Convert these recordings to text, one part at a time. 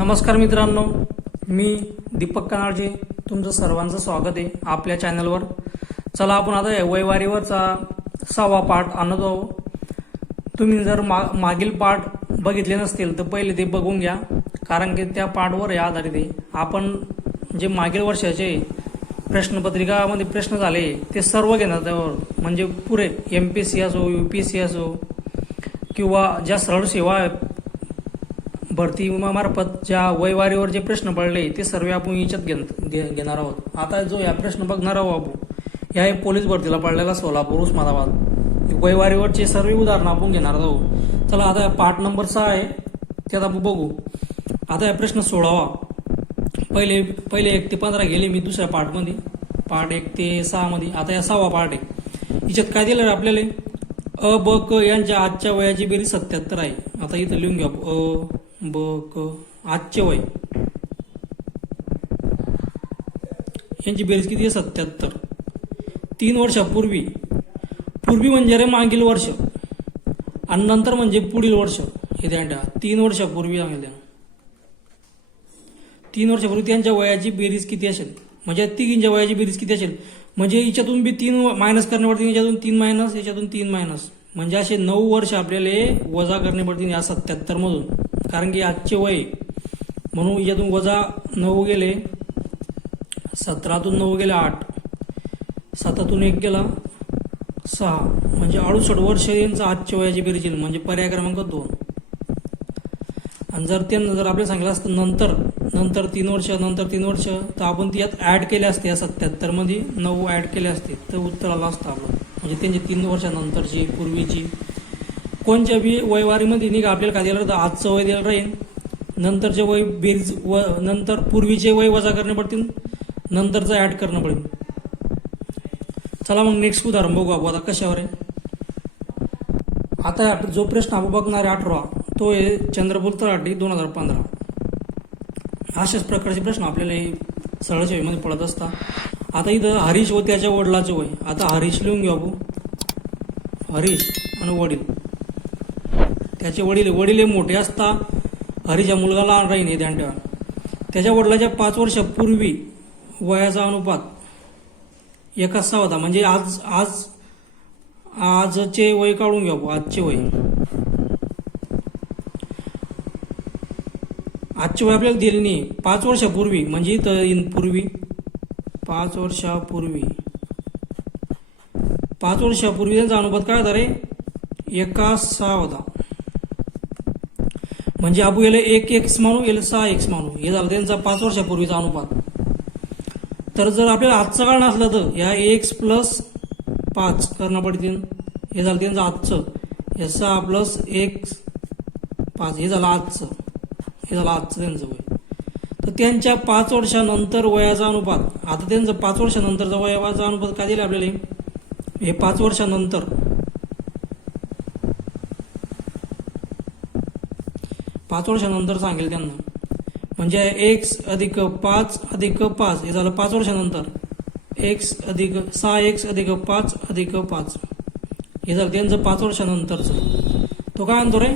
नमस्कार मित्रांनो, मी दीपक कनाळजे तुमचं सर्वांचं स्वागत आहे आपल्या चॅनलवर। चला आपण आता वयवारीवरचा 6वा पार्ट आणत आहोत। तुम्ही जर मागील पार्ट बघितले नसतील तर पहिले ते बघून घ्या, कारण की त्या पार्टवर आधारित आहे। आपण जे मागील वर्षाचे प्रश्नपत्रिकामध्ये प्रश्न झाले ते सर्व घेणार त्यावर, म्हणजे पुरे MPSC असो, UPSC असो किंवा ज्या सरळ सेवा भरती मार्फत ज्या वयवारीवर जे प्रश्न पडले ते सर्व आपण याच्यात घेणार आहोत। आता जो या प्रश्न बघणार आहोत आपण, या पोलीस भरतीला पडलेला सोलापूर उस्मानाबाद वयवारीवरचे सर्व उदाहरणं आपण घेणार आहोत। चला आता पार्ट नंबर 6 आहे, त्यात आपण बघू। आता हा प्रश्न सोडावा। पहिले 1 ते 15 गेले मी दुसऱ्या पार्टमध्ये, पार्ट 1 ते 6 मध्ये। आता या 6वा पार्ट आहे। याच्यात काय दिलं आपल्याला, अ ब क यांच्या आजच्या वयाची बेरीज 77 आहे। आता इथं लिहून घ्या, अ ब क आजचे वय यांची बेरीज किती आहे, 77। 3 वर्षापूर्वी, पूर्वी म्हणजे रे मागील वर्ष, आणि नंतर म्हणजे पुढील वर्ष। हे ध्यान ठेवा, 3 वर्षापूर्वी सांगितलं। 3 वर्षापूर्वी त्यांच्या वयाची बेरीज किती असेल, म्हणजे तिघींच्या वयाची बेरीज किती असेल, म्हणजे याच्यातून बी 3 मायनस करणे पडतील, याच्यातून 3 मायनस, याच्यातून 3 मायनस, म्हणजे असे 9 वर्ष आपल्याला वजा करणे पडतील या 77 मधून, कारण की आजचे वय म्हणून यातून वजा 9 गेले, 17तून 9 गेले 8, 7तून 1 गेला 6, म्हणजे 68 वर्ष यांचं आजच्या वयाची बेरीज येईल, म्हणजे पर्याय क्रमांक 2। आणि जर त्यांना जर आपल्याला सांगितलं असतं नंतर 3 वर्ष, नंतर 3 वर्ष, तर आपण त्यात ऍड केले असते, या 77 मध्ये 9 ऍड केले असते तर उत्तर आलं असतं आपलं, म्हणजे त्यांची 3 वर्षानंतरची पूर्वीची कोणत्या बी वयवारीमध्ये निघा आपल्याला काय दिलं तर आजचं वय दिलं राहील, नंतरचे वय बेरीज नंतर पूर्वीचे वय वजा करणे पडतील, नंतरचं ऍड करणं पडेल। चला मग नेक्स्ट उदाहरण बघू आपण आता कशावर आहे। आता जो प्रश्न आपण बघणार आहे 18वा, तो आहे चंद्रपूर तलाठी 2015। अशाच प्रकारचे प्रश्न आपल्याला सरळ सेवेमध्ये पडत असतात। आता इथं हरीश व त्याच्या वडिलाचे वय, आता हरीश लिहून घेऊ आपण, हरीश आणि वडील। त्याचे वडील मोठे असता, हरीचा मुलगा लहान राहील, हे ध्यान ठेवा। त्याच्या वडिलाच्या 5 वर्षापूर्वी वयाचा अनुपात 1:6 होता, म्हणजे आजचे वय काढून घ्या, आजचे वय। आजचे वय आपल्याला दिले नाही, 5 वर्षापूर्वी म्हणजे पूर्वी 5 वर्षापूर्वी त्यांचा अनुपात काय होता रे, 1:6 होता, म्हणजे आपण याला 1x मानू, याला 6x मानू, हे झालं त्यांचा 5 वर्षापूर्वीचा अनुपात। तर जर आपल्याला आजचं काळ नसलं तर या x + 5 करणं पडतील, हे झालं त्यांचं आजचं, हे 6 + 1 5, हे झालं आजचं, त्यांचं वय। तर त्यांच्या 5 वर्षानंतर वयाचा अनुपात, आता त्यांचं 5 वर्षानंतरचा वयाचा अनुपात काय दिलं आपल्याला, हे 5 वर्षानंतर, 5 वर्षानंतर सांगेल त्यांना, म्हणजे x + 5 + 5, हे झालं 5 वर्षानंतर, 6x + 5 + 5, हे झालं त्यांचं 5 वर्षानंतरचं। तो काय म्हणतो रे,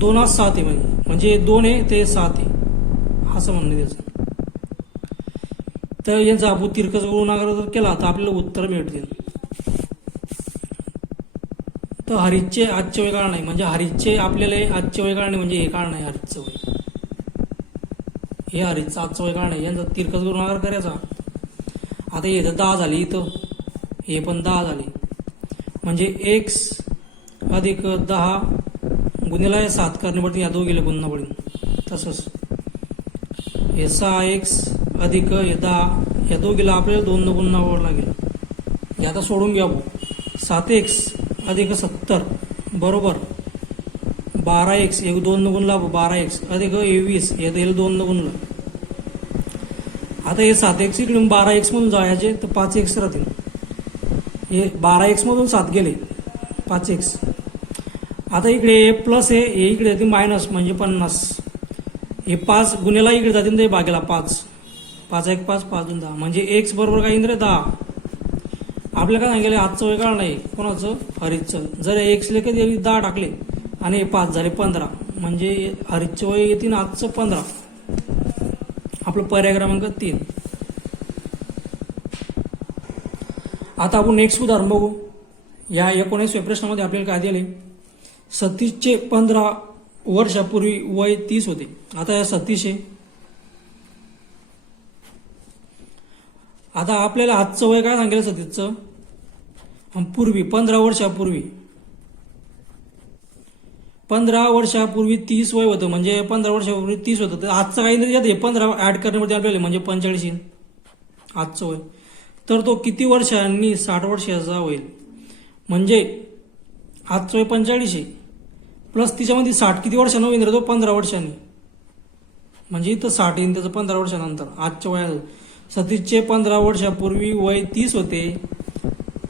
2 7 आहे, म्हणजे 2 आहे ते 7 आहे, असं म्हणणं त्याचं। तर यांचा आपण तिरकस गुणाकार जर केला तर आपल्याला उत्तर भेटतील। तर हरीशचे आजचे वय काढ नाही, म्हणजे हरीशचे आपल्याला आजचे वय काढणे, म्हणजे हे काढ नाही हरीशचं वय, हे हरीशचं आजचं वय काढ नाही, यांचा तिरकस गुणाकार करायचा। आता हे तर 10 झाली, इथं हे पण 10 झाले, म्हणजे x + 10 गुणिले 7 करणे पडतील, या दोघीला गुणणं पडेल। तसंच हे 6x + हे 10, या दोघीला आपल्याला 2 न गुणावं लागेल। हे आता सोडून घ्या, 7x + 70 बरोबर 12x, हे 2 न गुणला 12x + हे 20, हे 2 न गुणलं। आता हे 7x इकडून 12x मधून जायचे तर 5x राहतील, हे 12x मधून 7 गेले 5x। आता इकडे प्लस आहे, हे इकडे जाते मायनस, म्हणजे 50, हे 5 गुन्हेला इकडे जातील ते भागेला 5, 5 1 5 5 2 10, म्हणजे x बरोबर काय इंद्रे 10। आपल्याला काय सांगितलं, आजचं वय काढ नाही कोणाचं, हरीशचं। जर x ले कधी 10 टाकले आणि 5 झाले 15, म्हणजे हरीशचं वय येतील आजचं 15. आपलं पर्याय क्रमांक 3. आता आपण नेक्स्ट उदाहरण बघू. या 19व्या प्रश्नामध्ये आपल्याला काय दिले, सतीशचे 15 वर्षापूर्वी वय 30 होते. आता या सतीश आहे. आता आपल्याला आजचं वय काय सांगितलं सतीशचं, पूर्वी 15 वर्षापूर्वी 15 वर्षापूर्वी 30 वय होतं, म्हणजे 15 वर्षापूर्वी 30 होतं. तर आजचं काही नाही त्यात, हे 15 ऍड करण्यामध्ये आपल्याला म्हणजे 45 येईल आजचं वय. तर तो किती वर्षांनी 60 वर्षाचा होईल, म्हणजे आजचं वय 45 आहे प्लस तिच्यामध्ये 60 किती वर्षांनी होईल रे तो, 15 वर्षांनी, म्हणजे इथं 60 येईल त्याचं 15 वर्षानंतर आजच्या वयात. सतीशचे 15 वर्षापूर्वी वय 30 होते,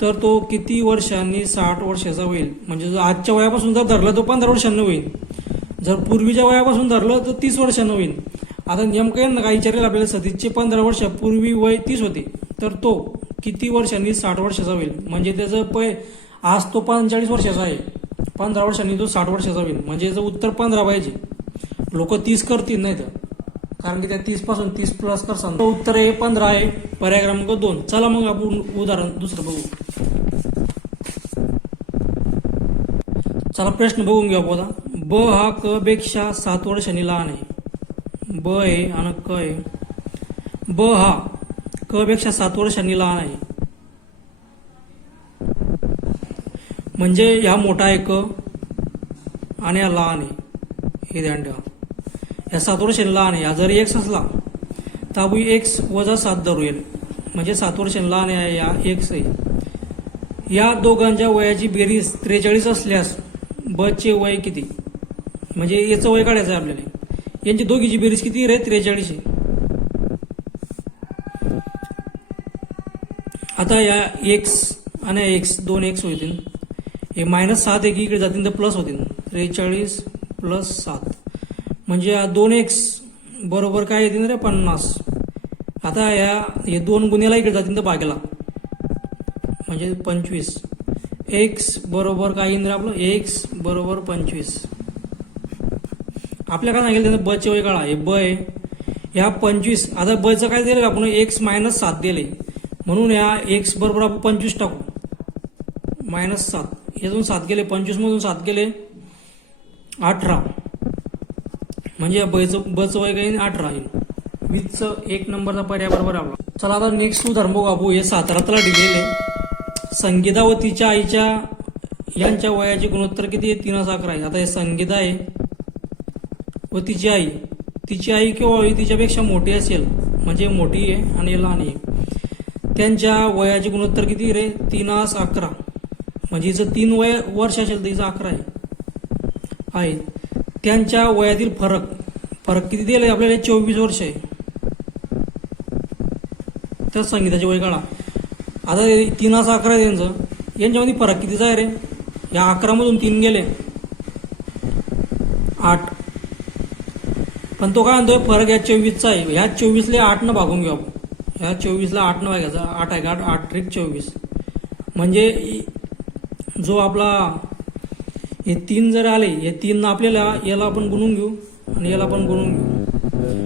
तर तो किती वर्षांनी 60 वर्षाचा होईल, म्हणजे जर आजच्या वयापासून जर धरलं तो 15 वर्षांनी होईल, जर पूर्वीच्या वयापासून धरलं तर 30 वर्षांनी होईल. आता नेमकं काय विचारेल आपल्याला, सतीशचे 15 वर्षापूर्वी वय 30 होते, तर तो किती वर्षांनी 60 वर्षाचा होईल, म्हणजे त्याचं आज तो 45 वर्षाचा आहे, 15 वर्षांनी तो 60 वर्षाचा होईल, म्हणजे याचं उत्तर 15 पाहिजे. लोक 30 करतील नाही तर, कारण की त्या 30 पासून 30 प्लस करसान. उत्तर आहे 15 आहे, पर्याय क्रमांक 2. चला मग आपण उदाहरण दुसरं बघू. चला प्रश्न बघून घेऊ आता. ब हा क पेक्षा 7 वर्षांनी लहान आहे. ब आहे आणि क आहे. ब हा क पेक्षा 7 वर्षांनी लहान आहे, म्हणजे ह्या मोठा आहे क आणि हा लहान आहे, हे ध्यान ठेवा. या 7 वर्षांनी लहान आहे. हा जर एक्स असला तर आपण एक्स वजा 7 धरू येईल, म्हणजे 7 वर्षांनी लहान आहे, या एक्स आहे. या दोघांच्या वयाची बेरीज 43 असल्यास ब चे वय किती, म्हणजे याचं वय काढायचं आहे आपल्याला. यांची दोघीची बेरीज किती रे, 43 आहे. आता या एक्स आणि एक्स 2 एक्स होतील, हे -7 एक इकडे जातील तर प्लस होतील, 43 प्लस 7 म्हणजे 2x बरोबर काय येतील रे, 50. आता हे 2 गुन्ह्याला इकडे जातील तर भागेला, म्हणजे 25. एक्स बरोबर काय येईल रे आपलं, एक्स बरोबर 25. आपल्या काय सांगितलं त्याचं ब चे वय काढा, हे ब आहे, ह्या 25. आता ब चं काय दिलं आपण, x -7 दिले, म्हणून या एक्स बरोबर आपण 25 टाकू, -7. यातून 7 गेले, 25 मधून 7 गेले 18, म्हणजे बचं वय काही 18 येईल. 20चं 1 नंबरचा पर्याय बरोबर आपला. चला आता नेक्स्ट उदाहरण बघू आपण. हे 17ला दिलेले. संगीता व तिच्या आईच्या यांच्या वयाचे गुणोत्तर किती आहे, 3:11 आहे. आता हे संगीता आहे व तिची आई किंवा तिच्यापेक्षा मोठी असेल, म्हणजे मोठी आहे आणि लहान आहे, त्यांच्या वयाचे गुणोत्तर किती रे, 3:11, म्हणजे हिचं 3 वर्ष असेल तर हिचं 11 आहे. त्यांच्या वयातील फरक किती दिले आपल्याला, 24 वर्ष आहे. तर संगीताचे वय काढा. आता 3:11 आहे त्यांचं, यांच्यामध्ये फरक कितीचा आहे रे, या 11 मधून 3 गेले 8, पण तो काय म्हणतोय फरक या 24चा आहे. ह्या 24ला 8 भागून घेऊ आपण. ह्या 24ला 8 भागायचा, 8 आहे 8 × 24, म्हणजे जो आपला हे 3 जर आले, हे 3 आपल्याला याला आपण गुणून घेऊ आणि याला आपण गुणून घेऊ,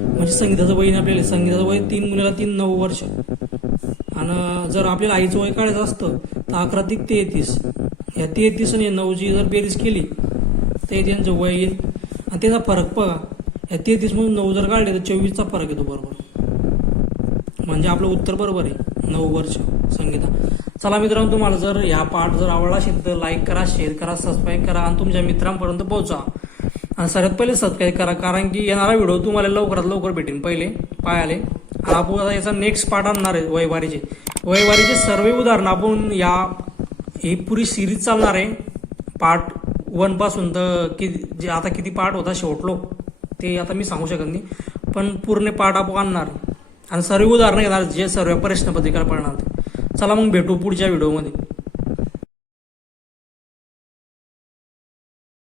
म्हणजे संगीताचं वय आपल्याला, संगीताचं वय 3 × 3 9 वर्ष. आणि जर आपल्याला आईचं वय काढायचं असतं तर 11 × 33, ह्या 33 आणि 9ची जर बेरीज केली तर त्यांचं वय येईल. आणि त्याचा फरक बघा, ह्या 33 मधून 9 जर काढले तर 24चा फरक येतो बरोबर, म्हणजे आपलं उत्तर बरोबर आहे 9 वर्ष संगीता. चला मित्रांनो, तुम्हाला जर ह्या पाठ जर आवडला असेल तर लाईक करा, शेअर करा, सबस्क्राईब करा आणि तुमच्या मित्रांपर्यंत पोहोचा. आणि सर्वात पहिले सबस्क्राईब करा, कारण की येणारा व्हिडिओ तुम्हाला लवकरात लवकर भेटेल पहिले पायाले. आणि आपण आता याचा नेक्स्ट पार्ट आणणार आहे वयवारीचे सर्व उदाहरण आपण ही पुरी सिरीज चालणार आहे. पार्ट 1 पासून तर जे आता किती पार्ट होता शेवटलो ते आता मी सांगू शकत नाही, पण पूर्ण पार्ट आपण आणणार आणि सर्व उदाहरणं घेणार जे सर्व प्रश्नपत्रिका पडणार. चला मग भेटू पुढच्या व्हिडिओमध्ये.